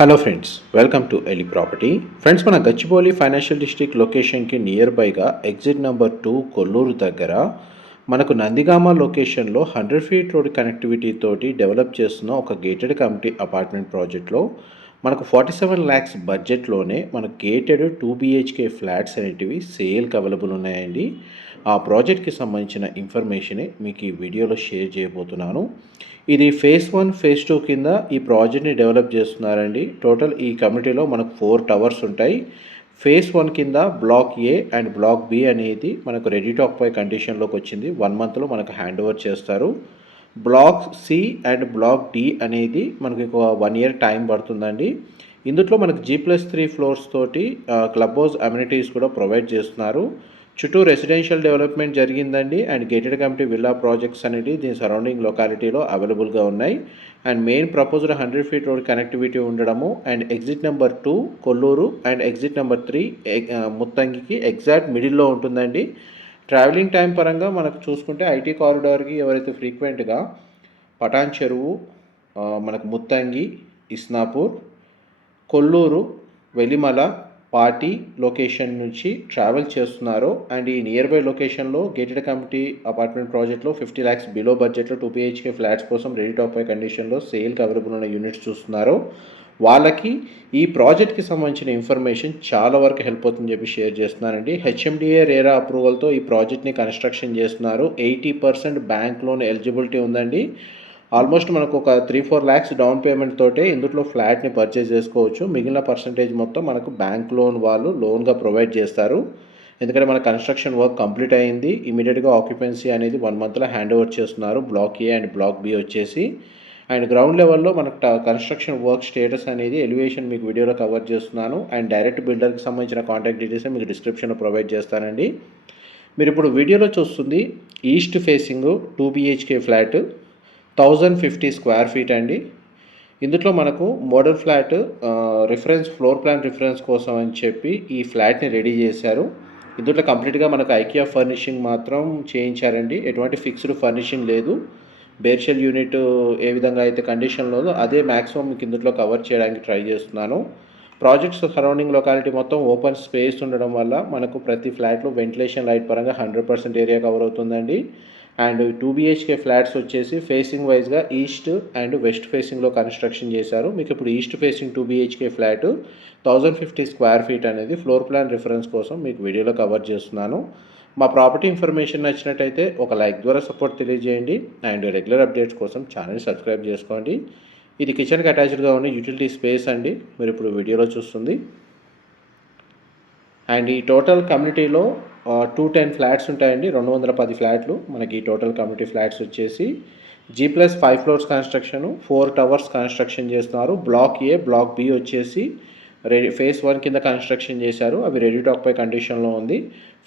Hello friends, welcome to Eli property. Friends, మన Gachibowli financial district లొకేషన్కి near బైగా exit number 2 Kollur దగ్గర మనకు నందిగామ లొకేషన్లో 100 ఫీట్ రోడ్ కనెక్టివిటీ తోటి డెవలప్ చేస్తున్న ఒక గేటెడ్ కమ్యూనిటీ అపార్ట్మెంట్ ప్రాజెక్ట్లో మనకు 47 ల్యాక్స్ బడ్జెట్లోనే మనకు గేటెడ్ 2 బిహెచ్కే ఫ్లాట్స్ అనేటివి సేల్కి అవైలబుల్ ఉన్నాయండి. ఆ ప్రాజెక్ట్కి సంబంధించిన ఇన్ఫర్మేషనే మీకు ఈ వీడియోలో షేర్ చేయబోతున్నాను. ఇది ఫేజ్ 1, ఫేజ్ 2 కింద ఈ ప్రాజెక్ట్ని డెవలప్ చేస్తున్నారండి. టోటల్ ఈ కమిటీలో మనకు 4 టవర్స్ ఉంటాయి. ఫేజ్ 1 కింద block A and block B అనేది మనకు రెడీ టు ఆక్యుపై కండిషన్లోకి వచ్చింది. 1 మంత్లో మనకు హ్యాండ్ ఓవర్ చేస్తారు. Block C and block D అనేది మనకి ఒక 1 ఇయర్ టైం పడుతుందండి. ఇందులో మనకు G+3 ఫ్లోర్స్ తోటి క్లబ్ హౌస్ అమ్యూనిటీస్ కూడా ప్రొవైడ్ చేస్తున్నారు. చుట్టూ రెసిడెన్షియల్ డెవలప్మెంట్ జరిగిందండి. And gated community villa projects అనేది దీని సరౌండింగ్ లొకాలిటీలో అవైలబుల్గా ఉన్నాయి. And main proposed 100 feet road connectivity ఉండడము and exit number 2 Kollur and exit number 3 ముత్తంగికి ఎగ్జాక్ట్ మిడిల్లో ఉంటుందండి. ట్రావెలింగ్ టైం పరంగా మనకు చూసుకుంటే ఐటీ కారిడార్కి ఎవరైతే ఫ్రీక్వెంట్గా పటాన్ చెరువు, మనకు ముత్తంగి, ఇస్నాపూర్, కొల్లూరు, వెలిమల, పాటి లొకేషన్ నుంచి ట్రావెల్ చేస్తున్నారో అండ్ ఈ నియర్ బై లొకేషన్లో గేటెడ్ కమ్యూనిటీ అపార్ట్మెంట్ ప్రాజెక్ట్లో 50 ల్యాక్స్ బిలో బడ్జెట్లో 2 బిహెచ్కే ఫ్లాట్స్ కోసం రెడీ టు ఆక్యుపై కండిషన్లో సేల్కి అవైలబుల్ ఉన్న యూనిట్స్ చూస్తున్నారో వాళ్ళకి ఈ ప్రాజెక్ట్కి సంబంధించిన ఇన్ఫర్మేషన్ చాలా వరకు హెల్ప్ అవుతుందని చెప్పి షేర్ చేస్తున్నానండి. హెచ్ఎండిఏ రేరా అప్రూవల్తో ఈ ప్రాజెక్ట్ని కన్స్ట్రక్షన్ చేస్తున్నారు. 80% బ్యాంక్ లోన్ ఎలిజిబిలిటీ ఉందండి. ఆల్మోస్ట్ మనకు ఒక 3-4 ల్యాక్స్ డౌన్ పేమెంట్ తోటే ఇందులో ఫ్లాట్ని పర్చేస్ చేసుకోవచ్చు. మిగిలిన పర్సంటేజ్ మొత్తం మనకు బ్యాంక్ లోన్ వాళ్ళు లోన్గా ప్రొవైడ్ చేస్తారు. ఎందుకంటే మన కన్స్ట్రక్షన్ వర్క్ కంప్లీట్ అయింది. ఇమీడియట్గా ఆక్యుపెన్సీ అనేది 1 మంత్లో హ్యాండ్ ఓవర్ చేస్తున్నారు. Block A and block B వచ్చేసి అండ్ గ్రౌండ్ లెవెల్లో మనకు కన్స్ట్రక్షన్ వర్క్ స్టేటస్ అనేది ఎలివేషన్ మీకు వీడియోలో కవర్ చేస్తున్నాను. అండ్ డైరెక్ట్ బిల్డర్కి సంబంధించిన కాంటాక్ట్ డీటెయిల్స్ మీకు డిస్క్రిప్షన్లో ప్రొవైడ్ చేస్తానండి. మీరు ఇప్పుడు వీడియోలో చూస్తుంది east facing 2 BHK flat 1050 square feet అండి. ఇందులో మనకు model flat reference floor plan reference కోసం అని చెప్పి ఈ ఫ్లాట్ని రెడీ చేశారు. ఇందులో కంప్లీట్గా మనకు ఐకియా ఫర్నిషింగ్ మాత్రం చేయించారండి. ఎటువంటి ఫిక్స్డ్ ఫర్నిషింగ్ లేదు. బేర్షెల్ యూనిట్ ఏ విధంగా అయితే కండిషన్లో అదే మ్యాక్సిమం మీకు ఇందులో కవర్ చేయడానికి ట్రై చేస్తున్నాను. ప్రాజెక్ట్స్ సరౌండింగ్ లొకాలిటీ మొత్తం ఓపెన్ స్పేస్ ఉండడం వల్ల మనకు ప్రతి ఫ్లాట్లో వెంటిలేషన్ లైట్ పరంగా 100% ఏరియా కవర్ అవుతుందండి. అండ్ 2 బిహెచ్కే ఫ్లాట్స్ వచ్చేసి ఫేసింగ్ వైజ్గా ఈస్ట్ అండ్ వెస్ట్ ఫేసింగ్లో కన్స్ట్రక్షన్ చేశారు. మీకు ఇప్పుడు east facing 2 BHK flat 1050 square feet అనేది ఫ్లోర్ ప్లాన్ రిఫరెన్స్ కోసం మీకు వీడియోలో కవర్ చేస్తున్నాను. మా ప్రాపర్టీ ఇన్ఫర్మేషన్ నచ్చినట్టయితే ఒక లైక్ ద్వారా సపోర్ట్ తెలియజేయండి. అండ్ రెగ్యులర్ అప్డేట్స్ కోసం ఛానల్ సబ్స్క్రైబ్ చేసుకోండి. ఇది కిచెన్కి అటాచ్డ్గా ఉన్న యూటిలిటీ స్పేస్ అండి. మీరు ఇప్పుడు వీడియోలో చూస్తుంది. అండ్ ఈ టోటల్ కమ్యూనిటీలో 210 ఫ్లాట్స్ ఉంటాయండి. 210 ఫ్లాట్లు మనకి ఈ టోటల్ కమ్యూనిటీ ఫ్లాట్స్ వచ్చేసి G+5 floors construction, 4 towers construction చేస్తున్నారు. బ్లాక్ ఏ బ్లాక్ బి వచ్చేసి ఫేజ్ 1 కింద కన్స్ట్రక్షన్ చేశారు. అవి రెడీ టు ఆక్యుపై కండిషన్లో ఉంది.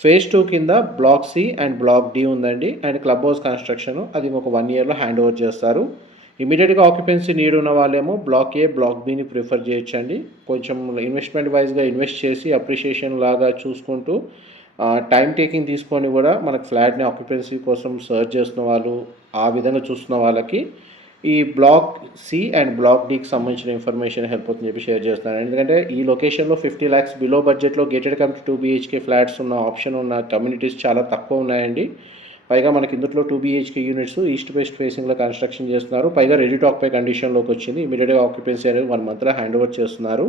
ఫేజ్ 2 కింద block C and block D ఉందండి. అండ్ క్లబ్ హౌస్ కన్స్ట్రక్షన్ అది ఒక 1 ఇయర్లో హ్యాండ్ ఓవర్ చేస్తారు. ఇమీడియట్గా ఆక్యుపెన్సీ నీడ్ ఉన్న వాళ్ళేమో బ్లాక్ ఏ బ్లాక్ బిని ప్రిఫర్ చేయొచ్చండి. కొంచెం ఇన్వెస్ట్మెంట్ వైజ్గా ఇన్వెస్ట్ చేసి అప్రిషియేషన్ లాగా చూసుకుంటూ టైం టేకింగ్ తీసుకొని కూడా మనకు ఫ్లాట్ని ఆక్యుపెన్సీ కోసం సర్చ్ చేస్తున్న వాళ్ళు, ఆ విధంగా చూస్తున్న వాళ్ళకి ఈ బ్లాక్ సి అండ్ బ్లాక్ డికి సంబంధించిన ఇన్ఫర్మేషన్ హెల్ప్ అవుతుందని చెప్పి షేర్ చేస్తున్నాను. ఎందుకంటే ఈ లొకేషన్లో 50 ల్యాక్స్ బిలో బడ్జెట్లో గేటెడ్ కమ్యూనిటీ 2 బిహెచ్కే ఫ్లాట్స్ ఉన్న ఆప్షన్ ఉన్న కమ్యూనిటీస్ చాలా తక్కువ ఉన్నాయండి. పైగా మనకి ఇందులో 2 బిహెచ్కే యూనిట్స్ ఈస్ట్ వెస్ట్ ఫేసింగ్లో కన్స్ట్రక్షన్ చేస్తున్నారు. పైగా రెడీ టు ఆక్యుపై కండిషన్లోకి వచ్చింది. ఇమీడియట్గా ఆక్యుపెన్సీ అనేది 1 మంత్లో హ్యాండ్ ఓవర్ చేస్తున్నారు.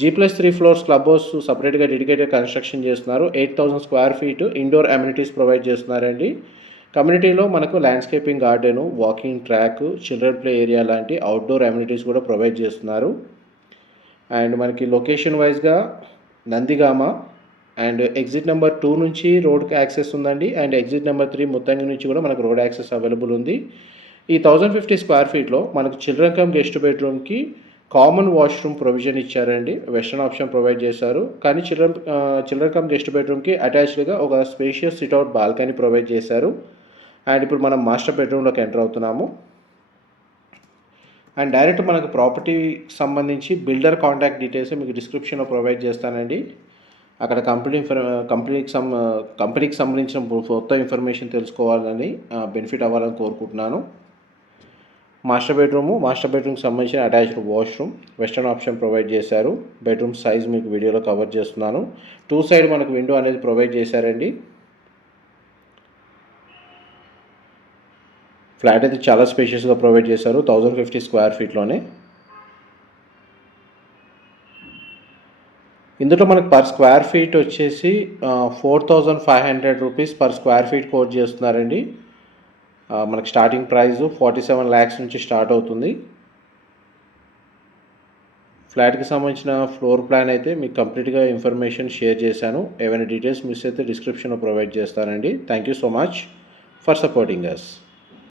G+3 ఫ్లోర్స్ క్లబ్ హౌస్ సపరేట్గా డెడికేటెడ్ కన్స్ట్రక్షన్ చేస్తున్నారు. 8000 square feet indoor amenities provide చేస్తున్నారండి. కమ్యూనిటీలో మనకు landscaping garden, walking track, children play area లాంటి అవుట్డోర్ అమ్యూనిటీస్ కూడా ప్రొవైడ్ చేస్తున్నారు. అండ్ మనకి లొకేషన్ వైజ్గా నందిగామ అండ్ ఎగ్జిట్ నెంబర్ 2 నుంచి రోడ్కి యాక్సెస్ ఉందండి. అండ్ ఎగ్జిట్ నెంబర్ 3 ముత్తంగి నుంచి కూడా మనకు రోడ్ యాక్సెస్ అవైలబుల్ ఉంది. ఈ 1050 స్క్వేర్ ఫీట్లో మనకు చిల్డ్రన్ కమ్ గెస్ట్ బెడ్రూమ్కి కామన్ వాష్రూమ్ ప్రొవిజన్ ఇచ్చారండి. వెస్టర్న్ ఆప్షన్ ప్రొవైడ్ చేశారు. కానీ చిల్డ్రన్ కమ్ గెస్ట్ బెడ్రూమ్కి అటాచ్డ్గా ఒక స్పేషియస్ సిట్అవుట్ బాల్కనీ ప్రొవైడ్ చేశారు. అండ్ ఇప్పుడు మనం మాస్టర్ బెడ్రూమ్లోకి ఎంటర్ అవుతున్నాము. అండ్ డైరెక్ట్ మనకు ప్రాపర్టీకి సంబంధించి బిల్డర్ కాంటాక్ట్ డీటెయిల్స్ మీకు డిస్క్రిప్షన్లో ప్రొవైడ్ చేస్తానండి. అక్కడ కంపెనీకి సంబంధించిన మొత్తం ఇన్ఫర్మేషన్ తెలుసుకోవాలని, బెనిఫిట్ అవ్వాలని కోరుకుంటున్నాను. మాస్టర్ బెడ్రూమ్కి సంబంధించిన attached washroom, western option provide చేశారు. బెడ్రూమ్ సైజ్ మీకు వీడియోలో కవర్ చేస్తున్నాను. 2 సైడ్ మనకు విండో అనేది ప్రొవైడ్ చేశారండి. ఫ్లాట్ అయితే చాలా స్పేషియస్గా ప్రొవైడ్ చేశారు. 1050 స్క్వేర్ ఫీట్లోనే. ఇందులో మనకు పర్ స్క్వేర్ ఫీట్ వచ్చేసి 4500 rupees per square feet quote చేస్తున్నారండి. మనకు స్టార్టింగ్ ప్రైస్ 47 lakhs నుంచి స్టార్ట్ అవుతుంది. ఫ్లాట్కి సంబంధించిన ఫ్లోర్ ప్లాన్ అయితే మీకు కంప్లీట్గా ఇన్ఫర్మేషన్ షేర్ చేశాను. ఏమైనా డీటెయిల్స్ మిస్ అయితే డిస్క్రిప్షన్లో ప్రొవైడ్ చేస్తానండి. Thank you so much for supporting us.